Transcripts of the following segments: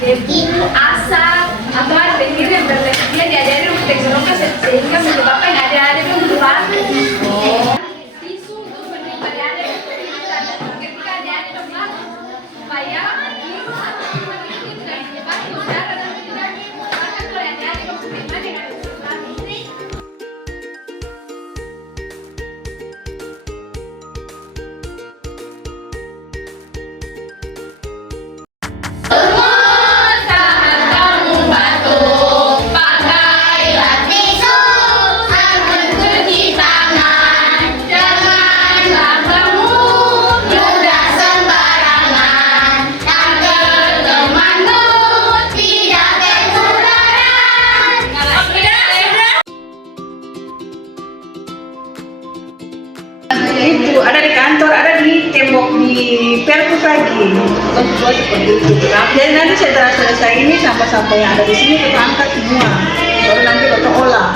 debu, asap, atau ada bakteri yang dia diajari untuk teknologi sehingga menyebabkan ada yang menular. Tisu untuk menerima ada ketika dia ada menular supaya virus atau kuman itu tidak menyebar ke udara dan tidak menyebabkan kalau ada yang menerima dengan menular. Itu ada di kantor, ada di tembok di perpus lagi. Buat seperti itu. Jadi nanti setelah selesai ini sampah-sampah yang ada di sini kita angkat semua. Baru nanti kita olah.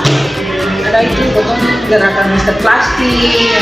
Ada itu potong gerakan Mister Plastik.